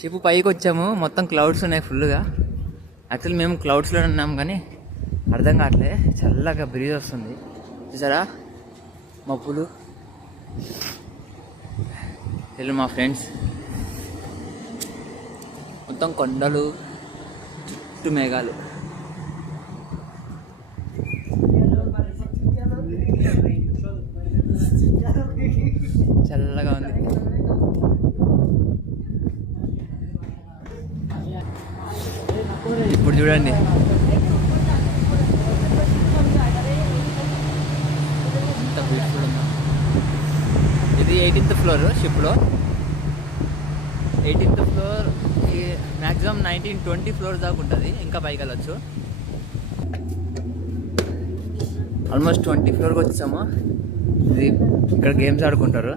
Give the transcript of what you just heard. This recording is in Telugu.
షిప్ పైకి వచ్చాము, మొత్తం క్లౌడ్స్ ఉన్నాయి ఫుల్గా. యాక్చువల్లీ మేము క్లౌడ్స్లో ఉన్నాము కానీ అర్థం కావట్లే, చల్లగా బ్రీజ్ వస్తుంది చూసారా, మబ్బులు. వీళ్ళు మా ఫ్రెండ్స్, మొత్తం కొండలు, చుట్టూ మేఘాలు. చల్లగా ఉంది. ఇప్పుడు చూడండి ఎంత బ్యూటిఫుల్ ఉందో. ఇది 18th ఫ్లోర్ షిప్లో. 18th ఫ్లోర్ మ్యాక్సిమం 19-20 ఫ్లోర్స్ దాకా ఉంటుంది, ఇంకా పైకి వెళ్ళొచ్చు. ఆల్మోస్ట్ 20 ఫ్లోర్కి వచ్చాము. ఇది ఇక్కడ గేమ్స్ ఆడుకుంటారు.